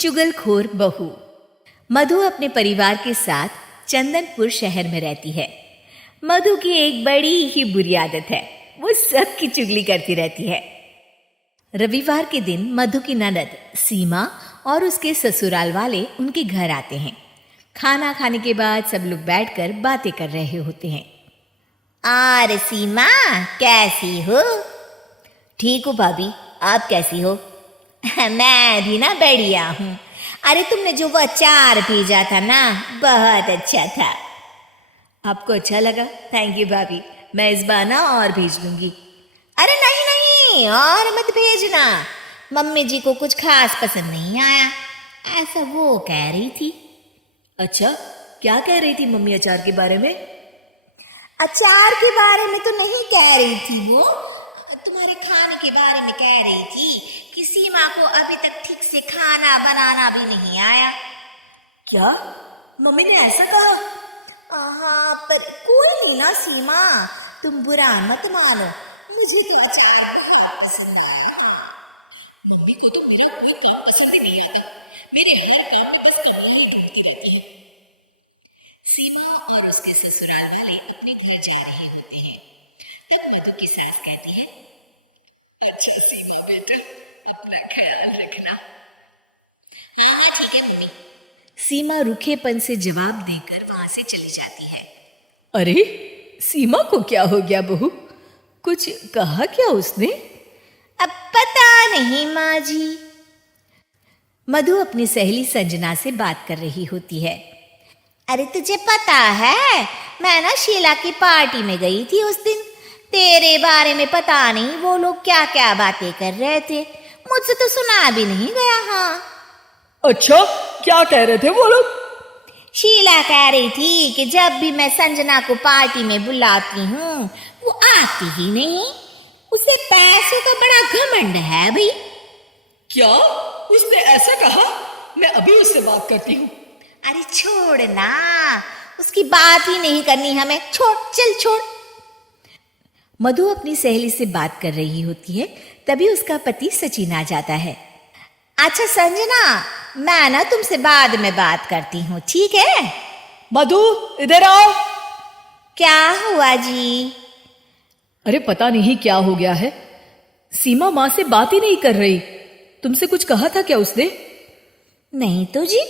चुगलखोर बहू। मधु अपने परिवार के साथ चंदनपुर शहर में रहती है। मधु की एक बड़ी ही बुरी आदत है, वो सबकी चुगली करती रहती है। रविवार के दिन मधु की ननद सीमा और उसके ससुराल वाले उनके घर आते हैं। खाना खाने के बाद सब लोग बैठकर बातें कर रहे होते हैं। और सीमा कैसी हो? ठीक हो भाभी, आप कैसी हो? मैं भी ना बढ़िया हूँ। अरे तुमने जो वो अचार भेजा था ना, बहुत अच्छा था। आपको अच्छा लगा? थैंक यू भाभी, मैं इस बार ना और भेज दूंगी। अरे नहीं नहीं, और मत भेजना, मम्मी जी को कुछ खास पसंद नहीं आया, ऐसा वो कह रही थी। अच्छा, क्या कह रही थी मम्मी अचार के बारे में? अचार के बारे में तो नहीं कह रही थी, वो तुम्हारे खाने के बारे में कह रही थी कि सीमा को अभी तक ठीक से खाना बनाना भी नहीं आया। क्या मम्मी ने ऐसा कहा? हाँ, पर कोई नहीं ना सीमा, तुम बुरा मत मानो, मुझे तो अचार बहुत पसंद आया। मम्मी को तो मेरा कोई काम पसंद ही नहीं आता, मेरे हर काम तो बस कमी ही ढूंढती रहती है। सीमा और उसके ससुराल वाले अपने घर जा रहे होते हैं। तब मधु की सास कहती है, अच्छा सीमा बेटा, अपना ख्याल रखना। हाँ हाँ ठीक है मम्मी। सीमा रूखेपन से जवाब देकर वहां से चली जाती है। अरे सीमा को क्या हो गया बहू, कुछ कहा क्या उसने? अब पता नहीं माँ जी। मधु अपनी सहेली संजना से बात कर रही होती है। अरे तुझे पता है, मैं ना शीला की पार्टी में गई थी उस दिन, तेरे बारे में पता नहीं वो लोग क्या क्या बातें कर रहे थे, मुझसे तो सुना भी नहीं गया। हाँ अच्छा, क्या कह रहे थे वो लोग? शीला कह रही थी कि जब भी मैं संजना को पार्टी में बुलाती हूँ वो आती ही नहीं, उसे पैसों का बड़ा घमंड है भाई। क्या उसने ऐसा कहा? मैं अभी उससे बात करती हूँ। अरे छोड़ ना, उसकी बात ही नहीं करनी हमें, छोड़, चल छोड़। मधु अपनी सहेली से बात कर रही होती है, तभी उसका पति सचिन आ जाता है। अच्छा संजना, मैं ना तुमसे बाद में बात करती हूँ, ठीक है? मधु इधर आओ। क्या हुआ जी? अरे पता नहीं क्या हो गया है, सीमा माँ से बात ही नहीं कर रही। तुमसे कुछ कहा था क्या उसने? नहीं तो जी,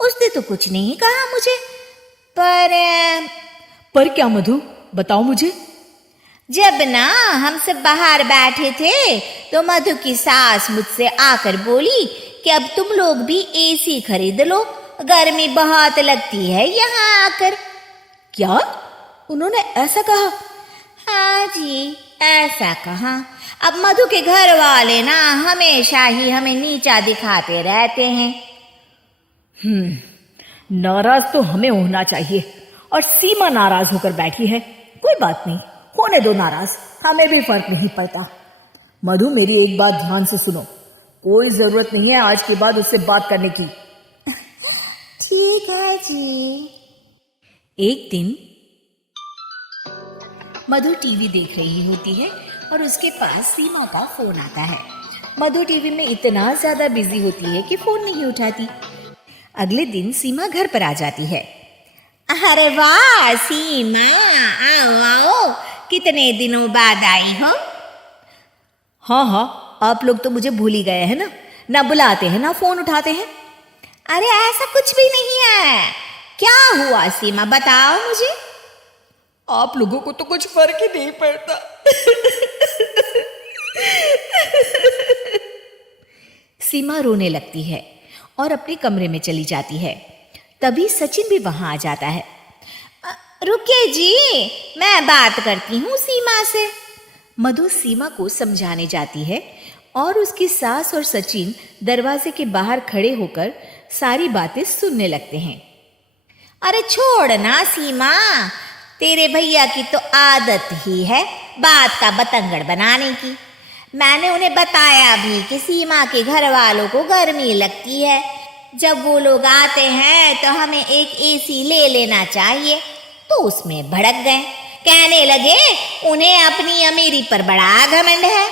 उसने तो कुछ नहीं कहा मुझे, पर क्या मधु, बताओ मुझे। जब ना हम सब बाहर बैठे थे तो मधु की सास मुझसे आकर बोली कि अब तुम लोग भी एसी खरीद लो, गर्मी बहुत लगती है यहाँ आकर। क्या उन्होंने ऐसा कहा? हाँ जी, ऐसा कहा। अब मधु के घर वाले ना हमेशा ही हमें नीचा दिखाते रहते हैं। नाराज तो हमें होना चाहिए, और सीमा नाराज होकर बैठी है। कोई बात नहीं, होने दो नाराज, हमें भी फर्क नहीं पड़ता। मधु मेरी एक बात ध्यान से सुनो, कोई जरूरत नहीं है आज के बाद उससे बात करने की। ठीक है जी। एक दिन मधु टीवी देख रही होती है और उसके पास सीमा का फोन आता है। मधु टीवी में इतना ज्यादा बिजी होती है कि फोन नहीं उठाती। अगले दिन सीमा घर पर आ जाती है। अरे वाह सीमा, आओ आओ, कितने दिनों बाद आई हो? हाँ हाँ, आप लोग तो मुझे भूल ही गए हैं ना बुलाते हैं ना फोन उठाते हैं। अरे ऐसा कुछ भी नहीं है, क्या हुआ सीमा, बताओ मुझे। आप लोगों को तो कुछ फर्क ही नहीं पड़ता। सीमा रोने लगती है और अपने कमरे में चली जाती है। तभी सचिन भी वहां आ जाता है। रुकिए जी, मैं बात करती हूँ सीमा से। मधु सीमा को समझाने जाती है और उसकी सास और सचिन दरवाजे के बाहर खड़े होकर सारी बातें सुनने लगते हैं। अरे छोड़ ना सीमा, तेरे भैया की तो आदत ही है बात का बतंगड़ बनाने की। मैंने उन्हें बताया भी कि सीमा के घर वालों को गर्मी लगती है, जब वो लोग आते हैं तो हमें एक एसी ले लेना चाहिए, तो उसमें भड़क गए, कहने लगे उन्हें अपनी अमीरी पर बड़ा घमंड है।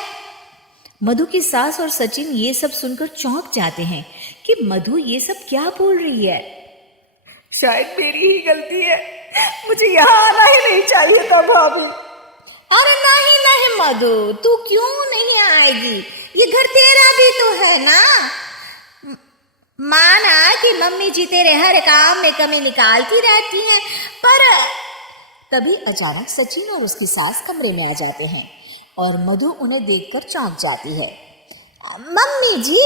मधु की सास और सचिन ये सब सुनकर चौंक जाते हैं कि मधु ये सब क्या बोल रही है। शायद मेरी ही गलती है, मुझे यहाँ आना ही नहीं चाहिए था भाभी। अरे नहीं नहीं मधु, तू क्यों नहीं आएगी? ये घर तेरा भी तो है ना। माना कि मम्मी जी तेरे हर काम में कमी निकालती रहती हैं, पर तभी अचानक सचिन और उसकी सास कमरे में आ जाते हैं और मधु उन्हें देखकर चौंक जाती है। मम्मी जी,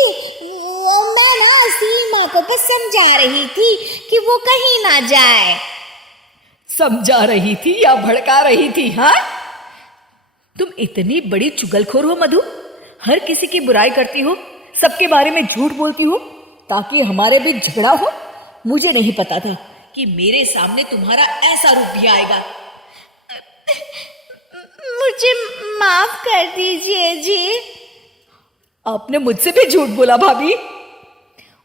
मैं ना सीमा को बस समझा रही थी कि वो कहीं ना जाए। समझा रही थी या भड़का रही थी? हाँ, तुम इतनी बड़ी चुगलखोर हो मधु, हर किसी की बुराई करती हो, सबके बारे में झूठ बोलती हो ताकि हमारे बीच झगड़ा हो। मुझे नहीं पता था कि मेरे सामने तुम्हारा ऐसा रूप भी आएगा। मुझे माफ कर दीजिए जी। आपने मुझसे भी झूठ बोला भाभी।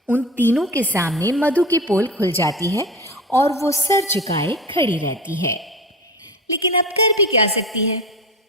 उन तीनों के सामने मधु की पोल खुल जाती है और वो सर झुकाए खड़ी रहती है। लेकिन अब कर भी क्या सकती है?